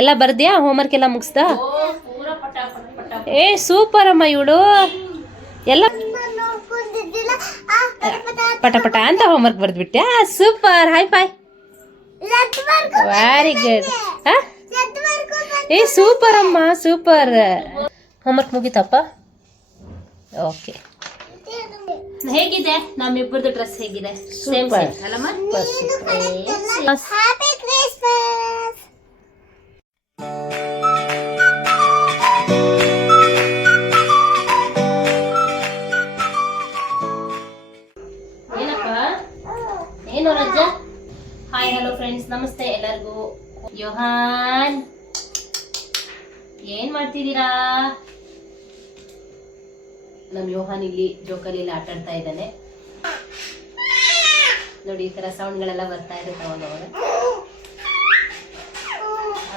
ಎಲ್ಲ ಬರ್ದ್ಯಾ? ಹೋಮ್ವರ್ಕ್ ಎಲ್ಲ ಮುಗಿಸ್ದ? ಏ ಸೂಪರ್ ಅಮ್ಮ ಇವಳು. ಎಲ್ಲ ಪಟ ಪಟ ಅಂತ ಹೋಮ್ವರ್ಕ್ ಬರ್ದ್ಬಿಟ್ಟ್ಯಾ? Super, hi fi. Very good. ಏ ಸೂಪರ್ ಅಮ್ಮ, ಸೂಪರ್. ಹೋಮ್ವರ್ಕ್ ಮುಗಿತಪ್ಪ? ಓಕೆ. ಹೇಗಿದೆ ನಮ್ಮಿಬ್ಬರದು ಡ್ರೆಸ್? ಹೇಗಿದೆ? ಸೇಮ್ ಸೇಮ್ ಅಲ್ಲಮ್ಮ? Happy Christmas. ಏನಪ್ಪ? ಏನು ರಜ? ಹಾಯ್ ಹಲೋ ಫ್ರೆಂಡ್ಸ್, ನಮಸ್ತೆ ಎಲ್ಲರಿಗೂ. ಯೋಹಾನ್ ಏನ್ ಮಾಡ್ತಿದ್ದೀರಾ? ನಮ್ ಯೋಹಾನ್ ಇಲ್ಲಿ ಜೋಕಾಲಿ ಎಲ್ಲ ಆಟ ಆಡ್ತಾ ಇದ್ದಾನೆ ನೋಡಿ. ಈ ತರ ಸೌಂಡ್ ಗಳೆಲ್ಲ ಬರ್ತಾ ಇರುತ್ತೆ ಅವಾಗ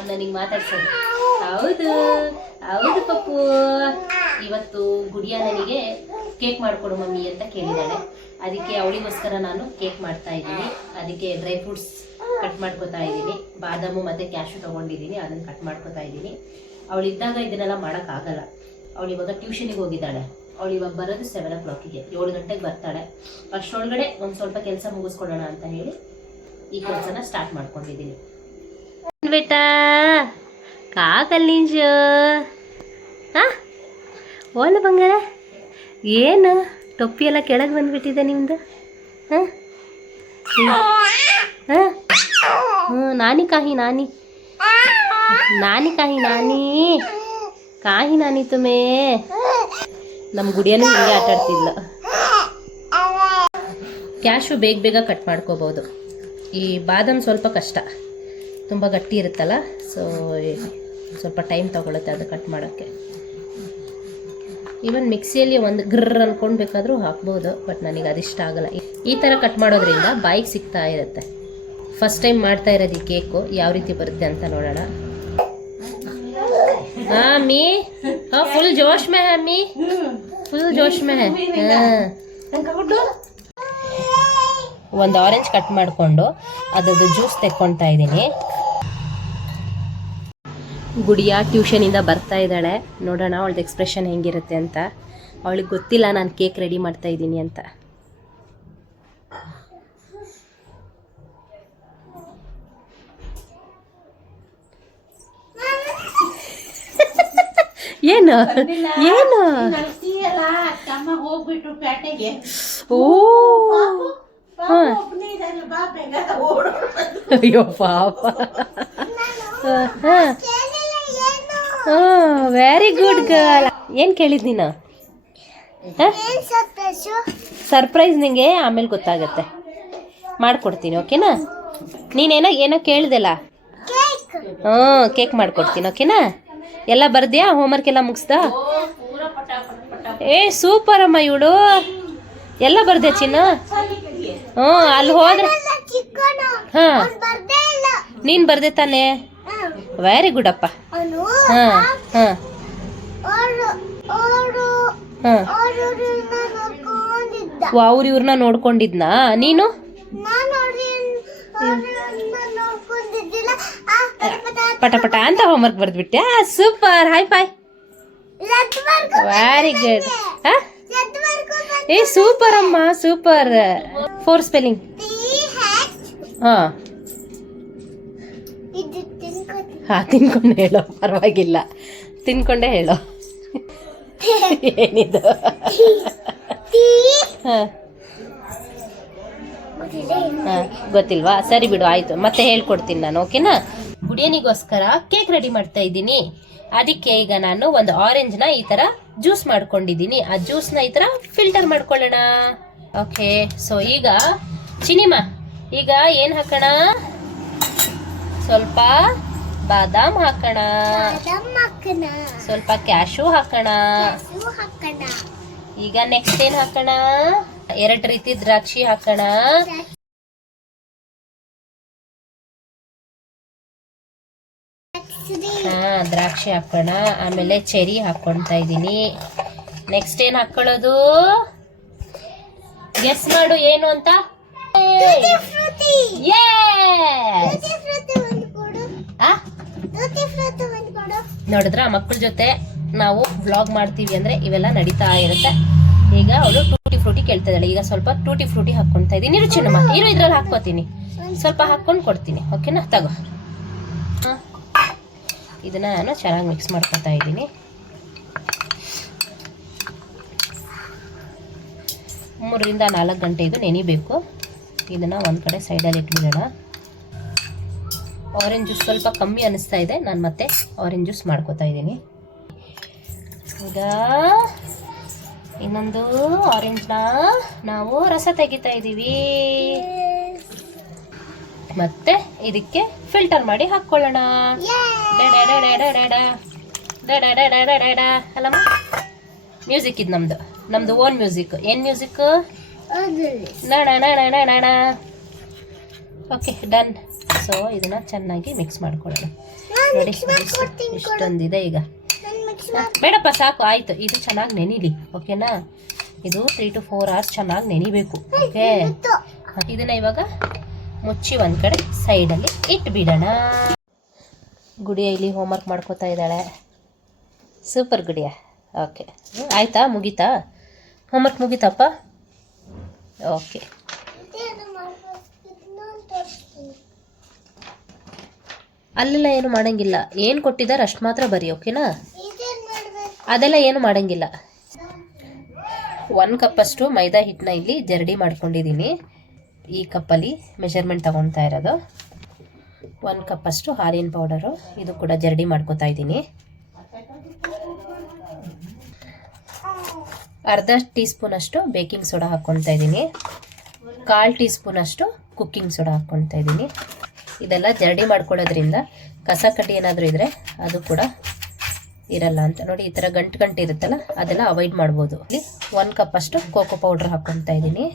ನನಗೆ ಮಾತಾಡ್ಸೋದು. ಹೌದು ಹೌದು ಪಪ್ಪು. ಇವತ್ತು ಗುಡಿಯಾ ನನಗೆ ಕೇಕ್ ಮಾಡ್ಕೊಡು ಮಮ್ಮಿ ಅಂತ ಕೇಳಿದಾಳೆ. ಅದಕ್ಕೆ ಅವಳಿಗೋಸ್ಕರ ನಾನು ಕೇಕ್ ಮಾಡ್ತಾ ಇದ್ದೀನಿ. ಅದಕ್ಕೆ ಡ್ರೈ ಫ್ರೂಟ್ಸ್ ಕಟ್ ಮಾಡ್ಕೊತಾ ಇದ್ದೀನಿ. ಬಾದಾಮು ಮತ್ತೆ ಕ್ಯಾಶು ತಗೊಂಡಿದ್ದೀನಿ, ಅದನ್ನ ಕಟ್ ಮಾಡ್ಕೊತಾ ಇದ್ದೀನಿ. ಅವಳಿದ್ದಾಗ ಇದನ್ನೆಲ್ಲ ಮಾಡೋಕ್ಕಾಗಲ್ಲ. ಅವಳು ಇವಾಗ ಟ್ಯೂಷನಿಗೆ ಹೋಗಿದ್ದಾಳೆ. ಅವಳು ಇವಾಗ ಬರೋದು 7 o'clock-ಗೆ, 7 ಗಂಟೆಗೆ ಬರ್ತಾಳೆ. ಅಷ್ಟರೊಳಗಡೆ ಒಂದು ಸ್ವಲ್ಪ ಕೆಲಸ ಮುಗಿಸ್ಕೊಳ್ಳೋಣ ಅಂತ ಹೇಳಿ ಈ ಕೆಲಸನ ಸ್ಟಾರ್ಟ್ ಮಾಡ್ಕೊಂಡಿದ್ದೀನಿ. ಬೇಟಾ ಕಾಕಲ್ಲಿಂಜು ಓಲು ಬಂಗಾರ, ಏನು ಟೊಪ್ಪಿ ಎಲ್ಲ ಕೆಳಗೆ ಬಂದ್ಬಿಟ್ಟಿದೆ ನಿಮ್ದು? ಹಾಂ ಹಾಂ ಹ್ಞೂ. ನಾನಿ ಕಾಹಿ ನಾನಿ ನಾನಿ ಕಾಹಿ ನಾನಿ ಕಾಹಿ ನಾನಿ ತುಮೇ. ನಮ್ಮ ಗುಡಿಯನ್ನು ಹಿಂಗೆ ಆಟ ಆಡ್ತಿದ್ಲ. ಕ್ಯಾಶು ಬೇಗ ಬೇಗ ಕಟ್ ಮಾಡ್ಕೋಬೋದು. ಈ ಬಾದಾಮ್ ಸ್ವಲ್ಪ ಕಷ್ಟ, ತುಂಬ ಗಟ್ಟಿ ಇರುತ್ತಲ್ಲ, ಸೊ ಸ್ವಲ್ಪ ಟೈಮ್ ತಗೊಳುತ್ತೆ ಅದು ಕಟ್ ಮಾಡೋಕ್ಕೆ. ಈವನ್ ಮಿಕ್ಸಿಯಲ್ಲಿ ಒಂದು ಗ್ರರ್ ಅನ್ಕೊಳ್ಬೇಕಾದ್ರೂ ಹಾಕ್ಬೋದು, ಬಟ್ ನನಗೆ ಅದಿಷ್ಟ ಆಗಲ್ಲ. ಈ ಥರ ಕಟ್ ಮಾಡೋದ್ರಿಂದ ಬಾಯಿಗೆ ಸಿಗ್ತಾ ಇರುತ್ತೆ. ಫಸ್ಟ್ ಟೈಮ್ ಮಾಡ್ತಾ ಇರೋದು ಈ ಕೇಕು, ಯಾವ ರೀತಿ ಬರುತ್ತೆ ಅಂತ ನೋಡೋಣ. हाँ मी, हाँ फुल जोश में है मी, फुल जोश में है. ಒಂದು ಆರೆಂಜ್ ಕಟ್ ಮಾಡಿಕೊಂಡು ಅದರದ್ದು ಜ್ಯೂಸ್ ತೆಕ್ಕೊಳ್ತಾ ಇದ್ದೀನಿ. ಗುಡಿಯಾ ಟ್ಯೂಷನಿಂದ ಬರ್ತಾ ಇದ್ದಾಳೆ. ನೋಡೋಣ ಅವಳದ್ದು ಎಕ್ಸ್ಪ್ರೆಷನ್ ಹೆಂಗಿರುತ್ತೆ ಅಂತ. ಅವಳಿಗೆ ಗೊತ್ತಿಲ್ಲ ನಾನು ಕೇಕ್ ರೆಡಿ ಮಾಡ್ತಾ ಇದ್ದೀನಿ ಅಂತ. ಏನು ಏನು? ಓ ಅಯ್ಯೋ ಪಾಪ. Very good girl. ಏನು ಕೇಳಿದ್ ನೀನು? ಸರ್ಪ್ರೈಸ್ ನಿಂಗೆ ಆಮೇಲೆ ಗೊತ್ತಾಗತ್ತೆ, ಮಾಡ್ಕೊಡ್ತೀನಿ. ಓಕೆನಾ? ನೀನೇನೋ ಏನೋ ಕೇಳ್ದಲ್ಲ? ಹ್ಞೂ, ಕೇಕ್ ಮಾಡ್ಕೊಡ್ತೀನಿ. ಓಕೆನಾ? ಎಲ್ಲ ಬರ್ದ್ಯಾ? ಹೋಮ್ವರ್ಕ್ ಎಲ್ಲ ಮುಗಿಸ್ದ? ಏ ಸೂಪರ್ ಅಮ್ಮ ಇವಳು. ಎಲ್ಲ ಬರ್ದೆ ಚಿನ್ನ? ಹ್ಞೂ. ಅಲ್ಲಿ ಹೋದ್ರೆ ಹಾಂ, ನೀನು ಬರ್ದೆ ತಾನೆ? ವೆರಿ ಗುಡ್ ಅಪ್ಪ. ಹಾಂ ಹಾಂ ಹಾಂ. ಅವ್ರು ಇವ್ರನ್ನ ನೋಡ್ಕೊಂಡಿದ್ನಾ ನೀನು? ಪಟ ಪಟ ಅಂತ ಹೋಮ್ವರ್ಕ್ ಬರ್ದ್ಬಿಟ್ಟ್ಯಾ? Super, hi fi. Very good. ಏ ಸೂಪರ್ ಅಮ್ಮ, ಸೂಪರ್. 4 ಸ್ಪೆಲ್ಲಿಂಗ್. ಹಾಂ ಹಾಂ, ತಿನ್ಕೊಂಡು ಹೇಳೋ, ಪರವಾಗಿಲ್ಲ, ತಿನ್ಕೊಂಡೇ ಹೇಳೋ. ಏನಿದು? ಹಾಂ ಹಾಂ, ಗೊತ್ತಿಲ್ವಾ? ಸರಿ ಬಿಡು, ಆಯಿತು, ಮತ್ತೆ ಹೇಳ್ಕೊಡ್ತೀನಿ ನಾನು. ಓಕೆನಾ? ಗುಡಿಯನಿಗೋಸ್ಕರ ಕೇಕ್ ರೆಡಿ ಮಾಡ್ತಾ ಇದ್ದೀನಿ. ಅದಕ್ಕೆ ಈಗ ನಾನು ಒಂದು ಆರೆಂಜ್ನ ಈ ಥರ ಜ್ಯೂಸ್ ಮಾಡ್ಕೊಂಡಿದ್ದೀನಿ. ಆ ಜ್ಯೂಸ್ನ ಈ ಥರ ಫಿಲ್ಟರ್ ಮಾಡ್ಕೊಳ್ಳೋಣ. ಓಕೆ, ಸೊ ಈಗ ಚಿನಿಮಾ, ಈಗ ಏನು ಹಾಕೋಣ? ಸ್ವಲ್ಪ ಬಾದಾಮ್ ಹಾಕೋಣ, ಸ್ವಲ್ಪ ಕ್ಯಾಶು ಹಾಕೋಣ. ಈಗ ನೆಕ್ಸ್ಟ್ ಏನು ಹಾಕೋಣ? 2 ರೀತಿ ದ್ರಾಕ್ಷಿ ಹಾಕೋಣ. ದ್ರಾಕ್ಷಿ ಹಾಕೋಣ. ಆಮೇಲೆ ಚೆರಿ ಹಾಕೊಳ್ತಾ ಇದ್ದೀನಿ. ನೆಕ್ಸ್ಟ್ ಏನ್ ಹಾಕೊಳ್ಳೋದು? ಗೆಸ್ ಮಾಡು ಏನು ಅಂತ. ನೋಡಿದ್ರ ಮಕ್ಕಳ ಜೊತೆ ನಾವು ವ್ಲಾಗ್ ಮಾಡ್ತೀವಿ ಅಂದ್ರೆ ಇವೆಲ್ಲ ನಡೀತಾ ಇರುತ್ತೆ. ಈಗ ಅವಳು ಟೂಟಿ ಫ್ರೂಟಿ ಕೇಳ್ತಾ ಇದ್ದಾಳೆ. ಈಗ ಸ್ವಲ್ಪ ಟೂಟಿ ಫ್ರೂಟಿ ಹಾಕ್ಕೊಂತಾ ಇದ್ದೀನಿ. ನೀರು ಚಿನ್ನಮ್ಮ, ನೀರು ಇದ್ರಲ್ಲಿ ಹಾಕ್ಕೋತೀನಿ, ಸ್ವಲ್ಪ ಹಾಕ್ಕೊಂಡು ಕೊಡ್ತೀನಿ. ಓಕೆನಾ, ತಗೋ. ಇದನ್ನ ನಾನು ಚೆನ್ನಾಗಿ ಮಿಕ್ಸ್ ಮಾಡ್ಕೊತಾ ಇದ್ದೀನಿ. 3 ರಿಂದ 4 ಗಂಟೆ ಇದು ನೆನಿಬೇಕು. ಇದನ್ನ ಒಂದು ಕಡೆ ಸೈಡಲ್ಲಿ ಇಟ್ಬಿಡೋಣ. ಆರೆಂಜ್ ಜ್ಯೂಸ್ ಸ್ವಲ್ಪ ಕಮ್ಮಿ ಅನಿಸ್ತಾ ಇದೆ, ನಾನು ಮತ್ತೆ ಆರೆಂಜ್ ಜ್ಯೂಸ್ ಮಾಡ್ಕೋತಾ ಇದ್ದೀನಿ. ಈಗ ಇನ್ನೊಂದು ಆರೆಂಜ್ನ ನಾವು ರಸ ತೆಗಿತಾ ಇದ್ದೀವಿ. ಮತ್ತೆ ಇದಕ್ಕೆ ಫಿಲ್ಟರ್ ಮಾಡಿ ಹಾಕ್ಕೊಳ್ಳೋಣ. ಅಲ್ಲಮ್ಮ, ಮ್ಯೂಸಿಕ್ ಇದು ನಮ್ದು ಓನ್ ಮ್ಯೂಸಿಕ್. ಏನ್ ಮ್ಯೂಸಿಕ್? Okay, done. ಸೊ ಇದನ್ನ ಚೆನ್ನಾಗಿ ಮಿಕ್ಸ್ ಮಾಡ್ಕೊಳ್ಳೋಣ. ನೋಡಿ ಇಷ್ಟೊಂದಿದೆ. ಈಗ ಬೇಡಪ್ಪ, ಸಾಕು, ಆಯ್ತು. ಇದು ಚೆನ್ನಾಗಿ ನೆನಿಲಿ. ಓಕೆನಾ, ಇದು 3 to 4 hours ಚೆನ್ನಾಗಿ ನೆನಿಬೇಕು. ಓಕೆ, ಇದನ್ನ ಇವಾಗ ಮುಚ್ಚಿ ಒಂದು ಕಡೆ ಸೈಡಲ್ಲಿ ಇಟ್ಬಿಡೋಣ. ಗುಡಿಯ ಇಲ್ಲಿ ಹೋಮ್ವರ್ಕ್ ಮಾಡ್ಕೋತಾ ಇದ್ದಾಳೆ. ಸೂಪರ್ ಗುಡಿಯ. ಓಕೆ, ಆಯ್ತಾ? ಮುಗೀತಾ ಹೋಮ್ವರ್ಕ್? ಮುಗೀತಪ್ಪ? ಓಕೆ. ಅಲ್ಲೆಲ್ಲ ಏನು ಮಾಡಂಗಿಲ್ಲ. ಏನು ಕೊಟ್ಟಿದ್ದಾರೆ ಅಷ್ಟು ಮಾತ್ರ ಬರೀ. ಓಕೆನಾ, ಅದೆಲ್ಲ ಏನು ಮಾಡಂಗಿಲ್ಲ. 1 ಕಪ್ಪಷ್ಟು ಮೈದಾ ಹಿಟ್ಟನ್ನ ಇಲ್ಲಿ ಜರಡಿ ಮಾಡ್ಕೊಂಡಿದ್ದೀನಿ. ಈ ಕಪ್ಪಲ್ಲಿ ಮೆಷರ್ಮೆಂಟ್ ತಗೊತಾ ಇರೋದು. 1 ಕಪ್ಪಷ್ಟು ಹಾಲಿನ ಪೌಡರು, ಇದು ಕೂಡ ಜರಡಿ ಮಾಡ್ಕೋತಾ ಇದ್ದೀನಿ. ಅರ್ಧ ಟೀ ಸ್ಪೂನಷ್ಟು ಬೇಕಿಂಗ್ ಸೋಡಾ ಹಾಕ್ಕೊತಾ ಇದ್ದೀನಿ. 1/4 ಟೀ ಸ್ಪೂನಷ್ಟು ಕುಕ್ಕಿಂಗ್ ಸೋಡಾ ಹಾಕ್ಕೊತಾ ಇದ್ದೀನಿ. ಇದೆಲ್ಲ ಜರಡಿ ಮಾಡ್ಕೊಳ್ಳೋದ್ರಿಂದ ಕಸ ಕಡ್ಡಿ ಏನಾದರೂ ಇದ್ದರೆ ಅದು ಕೂಡ ಇರಲ್ಲ ಅಂತ. ನೋಡಿ, ಈ ಥರ ಗಂಟು ಇರುತ್ತಲ್ಲ, ಅದೆಲ್ಲ ಅವಾಯ್ಡ್ ಮಾಡ್ಬೋದು. ಇಲ್ಲಿ 1 ಕಪ್ಪಷ್ಟು ಕೋಕೋ ಪೌಡ್ರ್ ಹಾಕ್ಕೊತಾ ಇದ್ದೀನಿ.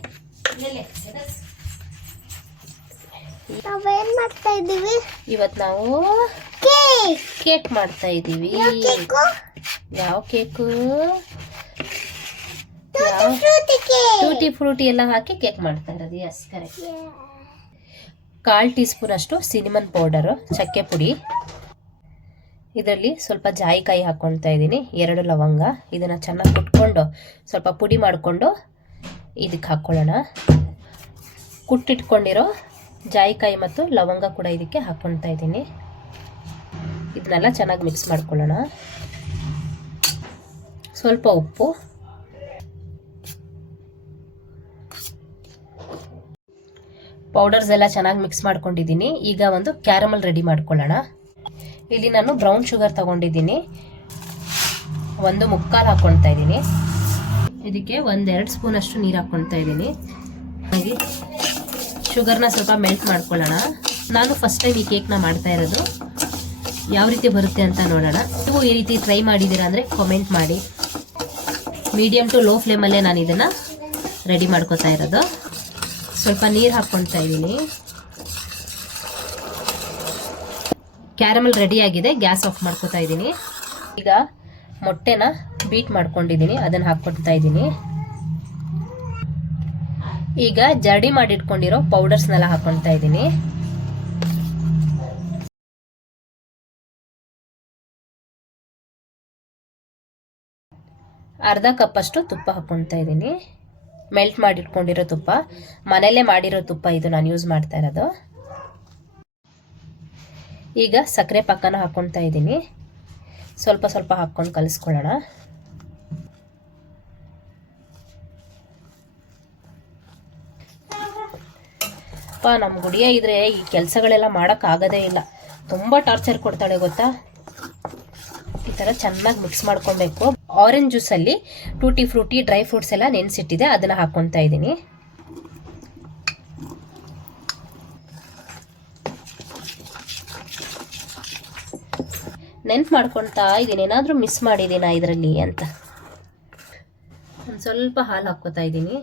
ಇವತ್ತು ನಾವು ಕೇಕ್ ಮಾಡ್ತಾ ಇದ್ದೀವಿ. ಯಾವ ಕೇಕು? ಟೂಟಿ ಫ್ರೂಟಿ ಎಲ್ಲ ಹಾಕಿ ಕೇಕ್ ಮಾಡ್ತಾ ಇರೋದು. Yes, correct. 1/4 ಟೀ ಸ್ಪೂನ್ ಅಷ್ಟು ಸಿನಿಮನ್ ಪೌಡರು, ಚಕ್ಕೆ ಪುಡಿ. ಇದರಲ್ಲಿ ಸ್ವಲ್ಪ ಜಾಯಿಕಾಯಿ ಹಾಕ್ಕೊಳ್ತಾ ಇದ್ದೀನಿ, 2 ಲವಂಗ. ಇದನ್ನು ಚೆನ್ನಾಗಿ ಕುಟ್ಕೊಂಡು ಸ್ವಲ್ಪ ಪುಡಿ ಮಾಡಿಕೊಂಡು ಇದಕ್ಕೆ ಹಾಕ್ಕೊಳ್ಳೋಣ. ಕುಟ್ಟಿಟ್ಕೊಂಡಿರೋ ಜಾಯಿಕಾಯಿ ಮತ್ತು ಲವಂಗ ಕೂಡ ಇದಕ್ಕೆ ಹಾಕ್ಕೊಳ್ತಾ ಇದ್ದೀನಿ. ಇದನ್ನೆಲ್ಲ ಚೆನ್ನಾಗಿ ಮಿಕ್ಸ್ ಮಾಡ್ಕೊಳ್ಳೋಣ. ಸ್ವಲ್ಪ ಉಪ್ಪು, ಪೌಡರ್ಸ್ ಎಲ್ಲ ಚೆನ್ನಾಗಿ ಮಿಕ್ಸ್ ಮಾಡ್ಕೊಂಡಿದ್ದೀನಿ. ಈಗ ಒಂದು ಕ್ಯಾರಮಲ್ ರೆಡಿ ಮಾಡ್ಕೊಳ್ಳೋಣ. ಇಲ್ಲಿ ನಾನು ಬ್ರೌನ್ ಶುಗರ್ ತಗೊಂಡಿದ್ದೀನಿ, 1/4 ಹಾಕ್ಕೊಳ್ತಾ ಇದ್ದೀನಿ. ಇದಕ್ಕೆ 1-2 ಸ್ಪೂನ್ ಅಷ್ಟು ನೀರು ಹಾಕ್ಕೊಳ್ತಾ ಇದ್ದೀನಿ. ಹಾಗೆ ಶುಗರ್ನ ಸ್ವಲ್ಪ ಮೆಲ್ಟ್ ಮಾಡ್ಕೊಳ್ಳೋಣ. ನಾನು ಫಸ್ಟ್ ಟೈಮ್ ಈ ಕೇಕ್ನ ಮಾಡ್ತಾ ಇರೋದು. ಯಾವ ರೀತಿ ಬರುತ್ತೆ ಅಂತ ನೋಡೋಣ. ನೀವು ಈ ರೀತಿ ಟ್ರೈ ಮಾಡಿದ್ದೀರಾ ಅಂದರೆ ಕಾಮೆಂಟ್ ಮಾಡಿ. ಮೀಡಿಯಮ್ ಟು ಲೋ ಫ್ಲೇಮಲ್ಲೇ ನಾನು ಇದನ್ನು ರೆಡಿ ಮಾಡ್ಕೋತಾ ಇರೋದು. ಸ್ವಲ್ಪ ನೀರು ಹಾಕ್ಕೊಳ್ತಾ ಇದ್ದೀನಿ. ಕ್ಯಾರಮಲ್ ರೆಡಿ ಆಗಿದೆ, ಗ್ಯಾಸ್ ಆಫ್ ಮಾಡ್ಕೋತಾ ಇದ್ದೀನಿ. ಈಗ ಮೊಟ್ಟೆನ ಬೀಟ್ ಮಾಡ್ಕೊಂಡಿದ್ದೀನಿ, ಅದನ್ನು ಹಾಕ್ಕೊಳ್ತಾ ಇದ್ದೀನಿ. ಈಗ ಜರಡಿ ಮಾಡಿಟ್ಕೊಂಡಿರೋ ಪೌಡರ್ಸ್ನೆಲ್ಲ ಹಾಕ್ಕೊಳ್ತಾ ಇದ್ದೀನಿ. ಅರ್ಧ ಕಪ್ಪಷ್ಟು ತುಪ್ಪ ಹಾಕ್ಕೊಳ್ತಾ ಇದ್ದೀನಿ. ಮೆಲ್ಟ್ ಮಾಡಿಟ್ಕೊಂಡಿರೋ ತುಪ್ಪ, ಮನೆಯಲ್ಲೇ ಮಾಡಿರೋ ತುಪ್ಪ ಇದು ನಾನು ಯೂಸ್ ಮಾಡ್ತಾ ಇರೋದು. ಈಗ ಸಕ್ಕರೆ ಪಾಕನ ಹಾಕ್ಕೊಳ್ತಾ ಇದ್ದೀನಿ. ಸ್ವಲ್ಪ ಸ್ವಲ್ಪ ಹಾಕ್ಕೊಂಡು ಕಲಿಸ್ಕೊಳ್ಳೋಣ. ನಮ್ಮ ಗುಡಿಯ ಇದ್ರೆ ಈ ಕೆಲಸಗಳೆಲ್ಲ ಮಾಡೋಕ್ಕಾಗೋದೇ ಇಲ್ಲ. ತುಂಬ ಟಾರ್ಚರ್ ಕೊಡ್ತಾಳೆ ಗೊತ್ತಾ. ಈ ಥರ ಚೆನ್ನಾಗಿ ಮಿಕ್ಸ್ ಮಾಡ್ಕೊಬೇಕು. ಆರೆಂಜ್ ಜ್ಯೂಸಲ್ಲಿ ಟೂಟಿ ಫ್ರೂಟಿ, ಡ್ರೈ ಫ್ರೂಟ್ಸ್ ಎಲ್ಲ ನೆನೆಸಿಟ್ಟಿದೆ, ಅದನ್ನು ಹಾಕ್ಕೊತಾ ಇದ್ದೀನಿ. ನೆನ್ಪು ಮಾಡ್ಕೊಳ್ತಾ ಇದ್ದೀನಿ, ಏನಾದರೂ ಮಿಸ್ ಮಾಡಿದ್ದೀನಾ ಇದರಲ್ಲಿ ಅಂತ. ಒಂದು ಸ್ವಲ್ಪ ಹಾಲು ಹಾಕ್ಕೋತಾ ಇದ್ದೀನಿ.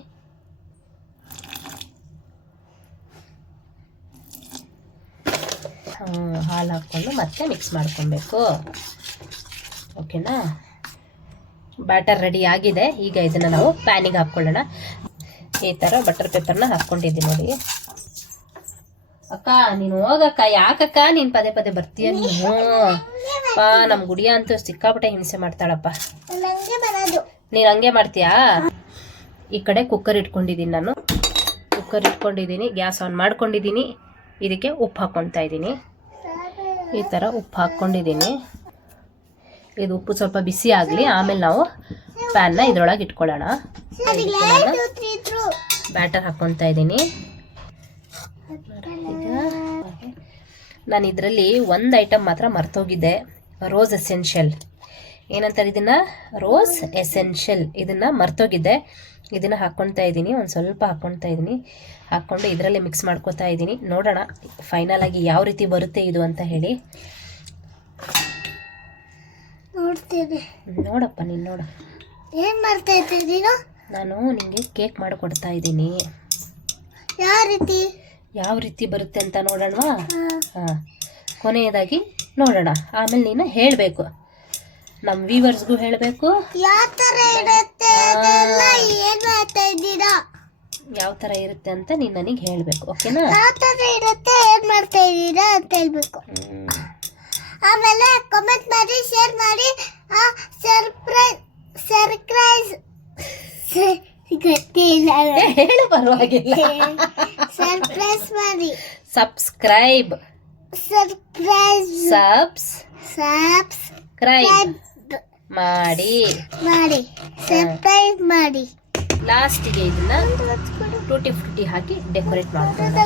ಹಾಲು ಹಾಕ್ಕೊಂಡು ಮತ್ತೆ ಮಿಕ್ಸ್ ಮಾಡ್ಕೊಬೇಕು. ಓಕೆನಾ, ಬ್ಯಾಟರ್ ರೆಡಿ ಆಗಿದೆ. ಈಗ ಇದನ್ನು ನಾವು ಪ್ಯಾನಿಗೆ ಹಾಕ್ಕೊಳ್ಳೋಣ. ಈ ಥರ ಬಟರ್ ಪೇಪರ್ನ ಹಾಕ್ಕೊಂಡಿದ್ದೀನಿ ನೋಡಿ. ಅಕ್ಕ ನೀನು ಹೋಗಕ್ಕ, ಯಾಕಕ್ಕ ನೀನು ಪದೇ ಪದೇ ಬರ್ತೀಯ? ನೀನು ನಮ್ಮ ಗುಡಿಯ ಅಂತೂ ಸಿಕ್ಕಾಪಟ್ಟೆ ಹಿಂಸೆ ಮಾಡ್ತಾಳಪ್ಪ. ನೀನು ಹಂಗೆ ಮಾಡ್ತೀಯಾ? ಈ ಕಡೆ ಕುಕ್ಕರ್ ಇಟ್ಕೊಂಡಿದ್ದೀನಿ ನಾನು. ಕುಕ್ಕರ್ ಇಟ್ಕೊಂಡಿದ್ದೀನಿ, ಗ್ಯಾಸ್ ಆನ್ ಮಾಡ್ಕೊಂಡಿದ್ದೀನಿ. ಇದಕ್ಕೆ ಉಪ್ಪು ಹಾಕ್ಕೊತಾ ಇದ್ದೀನಿ. ಈ ಥರ ಉಪ್ಪು ಹಾಕ್ಕೊಂಡಿದ್ದೀನಿ. ಇದು ಉಪ್ಪು ಸ್ವಲ್ಪ ಬಿಸಿ ಆಗಲಿ, ಆಮೇಲೆ ನಾವು ಪ್ಯಾನ್ನ ಇದ್ರೊಳಗೆ ಇಟ್ಕೊಳ್ಳೋಣ. ಬ್ಯಾಟರ್ ಹಾಕ್ಕೊತಾ ಇದ್ದೀನಿ. ನಾನು ಇದರಲ್ಲಿ ಒಂದು ಐಟಮ್ ಮಾತ್ರ ಮರ್ತೋಗಿದ್ದೆ, ರೋಸ್ ಎಸೆನ್ಷಿಯಲ್. ಏನಂತಾರೆ ಇದನ್ನು? Rose essential. ಇದನ್ನು ಮರ್ತೋಗಿದ್ದೆ. ಇದನ್ನು ಹಾಕ್ಕೊತಾ ಇದ್ದೀನಿ, ಒಂದು ಸ್ವಲ್ಪ ಹಾಕ್ಕೊತಾ ಇದ್ದೀನಿ. ಹಾಕ್ಕೊಂಡು ಇದರಲ್ಲಿ ಮಿಕ್ಸ್ ಮಾಡ್ಕೊತಾ ಇದ್ದೀನಿ. ನೋಡೋಣ ಫೈನಲ್ ಆಗಿ ಯಾವ ರೀತಿ ಬರುತ್ತೆ ಇದು ಅಂತ ಹೇಳಿ. ನೋಡಪ್ಪ ನೀನು ನೋಡು. ಏನು ಮಾಡ್ತಾ ಇದ್ದೀರಾ? ನಾನು ನಿಮಗೆ ಕೇಕ್ ಮಾಡಿಕೊಡ್ತಾ ಇದ್ದೀನಿ. ಯಾವ ರೀತಿ ಬರುತ್ತೆ ಅಂತ ನೋಡೋಣವಾ? ಹಾಂ, ಕೊನೆಯದಾಗಿ ನೋಡೋಣ. ಆಮೇಲೆ ನೀನು ಹೇಳಬೇಕು, ನಮ್ಮ ವ್ಯೂವರ್ಸ್ಗೂ ಹೇಳಬೇಕು ಯಾವ ಥರ ಇರುತ್ತೆ ಏನು ಮಾಡ್ತಾ ಇದ್ದೀರಾ, ಯಾವ ಥರ ಇರುತ್ತೆ ಅಂತ ನೀನು ನನಗೆ ಹೇಳಬೇಕು. ಓಕೆನಾ? ಯಾವ ಥರ ಇರುತ್ತೆ ಏನು ಮಾಡ್ತಾ ಇದ್ದೀರಾ ಅಂತ ಹೇಳ್ಬೇಕು. ಆಮೇಲೆ ಕಾಮೆಂಟ್ ಮಾಡಿ, ಶೇರ್ ಮಾಡಿ. ಸರ್ಪ್ರೈಸ್ ಗೊತ್ತಿಲ್ಲ, ಹೇಳು ಪರವಾಗಿಲ್ಲ. ಸರ್ಪ್ರೈಸ್ ಮಾಡಿ. ಸಬ್ಸ್ಕ್ರೈಬ್ ಮಾಡಿ ಸರ್ಪ್ರೈಸ್ ಮಾಡಿ. ಲಾಸ್ಟಿಗೆ ಇದನ್ನ ಟೂಟಿ ಫ್ರೂಟಿ ಹಾಕಿ ಡೆಕೋರೇಟ್ ಮಾಡ್ಕೊಂಡು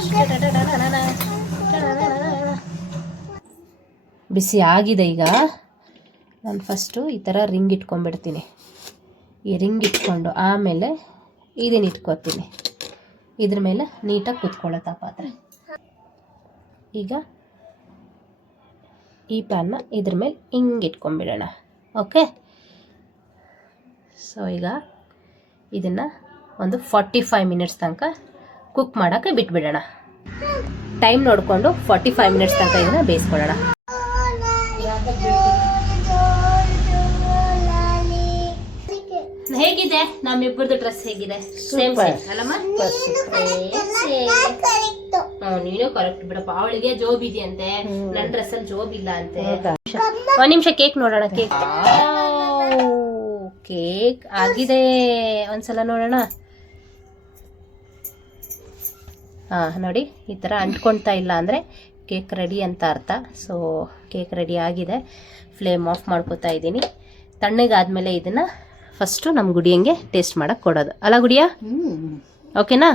ಬಿಸಿ ಆಗಿದೆ. ಈಗ ನಾನು ಫಸ್ಟು ಈ ಥರ ರಿಂಗ್ ಇಟ್ಕೊಂಡ್ಬಿಡ್ತೀನಿ. ಈ ರಿಂಗ್ ಇಟ್ಕೊಂಡು ಆಮೇಲೆ ಇದನ್ನು ಇಟ್ಕೊತೀನಿ. ಇದ್ರ ಮೇಲೆ ನೀಟಾಗಿ ಕುತ್ಕೊಳ್ಳುತ್ತೆ ಆ ಪಾತ್ರೆ. ಈಗ ಈ ಪ್ಯಾನ್ನ ಇದ್ರ ಮೇಲೆ ಹಿಂಗೆ ಇಟ್ಕೊಂಡ್ಬಿಡೋಣ. ಓಕೆ, ಸೊ ಈಗ ಇದನ್ನು ಒಂದು 45 ಮಿನಿಟ್ಸ್ ತನಕ ಕುಕ್ ಮಾಡೋಕ್ಕೆ ಬಿಟ್ಬಿಡೋಣ. ಟೈಮ್ ನೋಡಿಕೊಂಡು 45 ಮಿನಿಟ್ಸ್ ತನಕ ಇದನ್ನು ಬೇಯಿಸ್ಕೊಳ್ಳೋಣ. ಹೇಗಿದೆ ನಮ್ಮಿಬ್ಬರದು ಡ್ರೆಸ್? ಹೇಗಿದೆ? ಸೇಮ್ ಅಲ್ಲಮ್ಮ? ನೀನು ಕರೆಕ್ಟ್ ಬಿಡಪ್ಪ. ಅವಳಿಗೆ ಜೋಬ್ ಇದೆಯಂತೆ, ನನ್ನ ಡ್ರೆಸ್ಸಲ್ಲಿ ಜೋಬ್ ಇಲ್ಲ ಅಂತೆ. ಒಂದ್ ನಿಮಿಷ ಕೇಕ್ ನೋಡೋಣ. ಕೇಕ್ ಆಗಿದೆ, ಒಂದ್ಸಲ ನೋಡೋಣ. ನೋಡಿ, ಈ ಥರ ಅಂಟ್ಕೊಳ್ತಾ ಇಲ್ಲ ಅಂದರೆ ಕೇಕ್ ರೆಡಿ ಅಂತ ಅರ್ಥ. ಸೊ ಕೇಕ್ ರೆಡಿ ಆಗಿದೆ. ಫ್ಲೇಮ್ ಆಫ್ ಮಾಡ್ಕೋತಾ ಇದ್ದೀನಿ. ತಣ್ಣಗಾದ್ಮೇಲೆ ಇದನ್ನು ಫಸ್ಟು ನಮ್ಮ ಗುಡಿಯಂಗೆ ಟೇಸ್ಟ್ ಮಾಡೋಕ್ಕೆ ಕೊಡೋದು ಅಲ್ಲ ಗುಡಿಯ? ಓಕೆನಾ?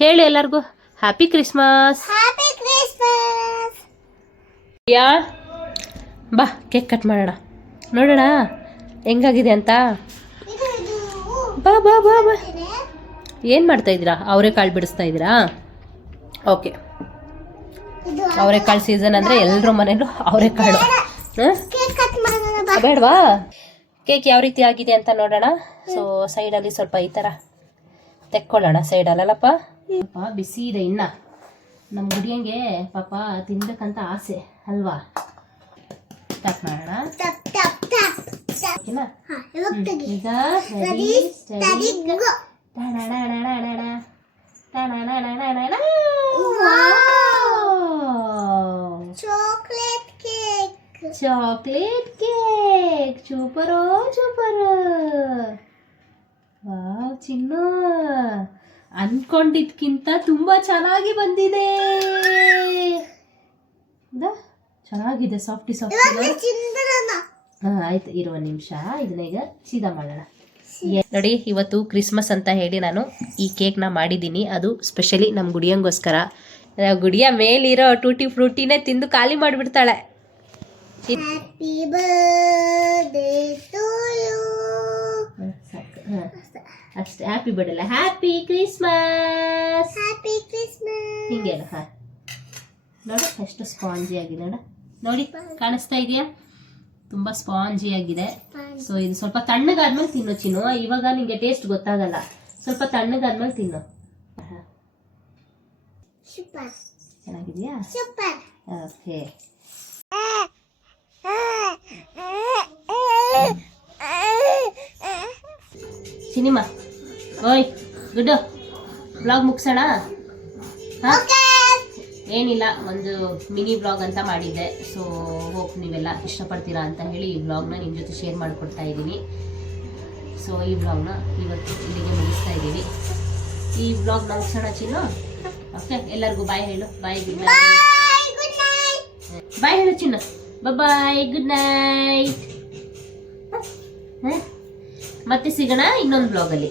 ಹೇಳು ಎಲ್ಲರಿಗೂ ಹ್ಯಾಪಿ ಕ್ರಿಸ್ಮಸ್. ಗುಡಿಯಾ ಬಾ, ಕೇಕ್ ಕಟ್ ಮಾಡೋಣ, ನೋಡೋಣ ಹೆಂಗಾಗಿದೆ ಅಂತ. ಬಾ ಬಾ ಬಾ ಬಾ. ಏನು ಮಾಡ್ತಾಯಿದ್ದೀರಾ? ಅವರೆಕಾಳು ಬಿಡಿಸ್ತಾ ಇದ್ದೀರಾ? ಓಕೆ, ಅವರೆಕಾಳು ಸೀಸನ್ ಅಂದರೆ ಎಲ್ಲರ ಮನೇಲೂ ಅವರೆಕಾಳು. ಬೇಡವಾ? ಕೇಕ್ ಯಾವ ರೀತಿ ಆಗಿದೆ ಅಂತ ನೋಡೋಣ. ಸೊ ಸೈಡಲ್ಲಿ ಸ್ವಲ್ಪ ಈ ಥರ ತೆಕ್ಕೊಳ್ಳೋಣ, ಸೈಡಲ್ಲಪ್ಪ. ಬಿಸಿ ಇದೆ ಇನ್ನು. ನಮ್ಮ ಗುಡಿಯಂಗೆ ಪಾಪ ತಿನ್ಬೇಕಂತ ಆಸೆ ಅಲ್ವಾ? ಸ್ಟಾರ್ಟ್ ಮಾಡೋಣ. ಓಕೆನಾ? ಈಗ chocolate cake super super. Wow ಚಿನ್ನು, ಅನ್ಕೊಂಡಿದ್ಕಿಂತ ತುಂಬ ಚೆನ್ನಾಗಿ ಬಂದಿದೆ. ಚೆನ್ನಾಗಿದೆ, ಸಾಫ್ಟಿ. ಹಾಂ ಆಯ್ತು, ಇರುವ ನಿಮಿಷ. ಇದನ್ನ ಈಗ ಸೀದಾ ಮಾಡೋಣ. ನೋಡಿ, ಇವತ್ತು ಕ್ರಿಸ್ಮಸ್ ಅಂತ ಹೇಳಿ ನಾನು ಈ ಕೇಕ್ನ ಮಾಡಿದ್ದೀನಿ. ಅದು ಸ್ಪೆಷಲಿ ನಮ್ಮ ಗುಡಿಯಂಗೋಸ್ಕರ. ಗುಡಿಯ ಮೇಲಿರೋ ಟೂಟಿ ಫ್ರೂಟಿನೇ ತಿಂದು ಖಾಲಿ ಮಾಡಿಬಿಡ್ತಾಳೆ. Happy birthday to you. ಅಷ್ಟೇ, ಹ್ಯಾಪಿ ಬರ್ಡೇ ಅಲ್ಲ, ಹ್ಯಾಪಿ ಕ್ರಿಸ್ಮಸ್. Happy Christmas. ಹಿಂಗೆ ನೋಡು ಎಷ್ಟು ಸ್ಪಾಂಜಿ ಆಗಿದೆ. ನೋಡಿ ಕಾಣಿಸ್ತಾ ಇದೆಯಾ? ತುಂಬ ಸ್ಪಾಂಜಿ ಆಗಿದೆ. ಸೊ ಇದು ಸ್ವಲ್ಪ ತಣ್ಣಗಾದ್ಮೇಲೆ ತಿನ್ನು ಚಿನ್ನು. ಇವಾಗ ನಿಂಗೆ ಟೇಸ್ಟ್ ಗೊತ್ತಾಗಲ್ಲ, ಸ್ವಲ್ಪ ತಣ್ಣಗಾದ್ಮೇಲೆ ತಿನ್ನು. ಚೆನ್ನಾಗಿದೆಯಾ? ಸೂಪರ್. ಓಕೆ, ಸಿನಿಮಾ ಓಯ್ ಗುಡ್ಡು ಬ್ಲಾಗ್ ಮುಗಿಸೋಣ. ಏನಿಲ್ಲ, ಒಂದು ಮಿನಿ ವ್ಲಾಗ್ ಅಂತ ಮಾಡಿದ್ದೆ. ಸೊ ಹೋಪ್ ನೀವೆಲ್ಲ ಇಷ್ಟಪಡ್ತೀರಾ ಅಂತ ಹೇಳಿ ಈ ವ್ಲಾಗ್ನ ನಿಮ್ಮ ಜೊತೆ ಶೇರ್ ಮಾಡಿಕೊಡ್ತಾ ಇದ್ದೀನಿ. ಸೊ ಈ ವ್ಲಾಗ್ನ ಇವತ್ತು ಇಲ್ಲಿಗೆ ಮುಗಿಸ್ತಾ ಇದ್ದೀವಿ. ಈ ವ್ಲಾಗ್ನ ಮುಗಿಸೋಣ ಚಿನ್ನು. ಓಕೆ, ಎಲ್ಲರಿಗೂ ಬಾಯ್ ಹೇಳು. ಬಾಯ್, ಗುಡ್ ನೈಟ್. ಬಾಯ್ ಹೇಳು ಚಿನ್ನು. ಬಾಯ್, ಗುಡ್ ನೈಟ್. ಮತ್ತೆ ಸಿಗೋಣ ಇನ್ನೊಂದು ಬ್ಲಾಗಲ್ಲಿ.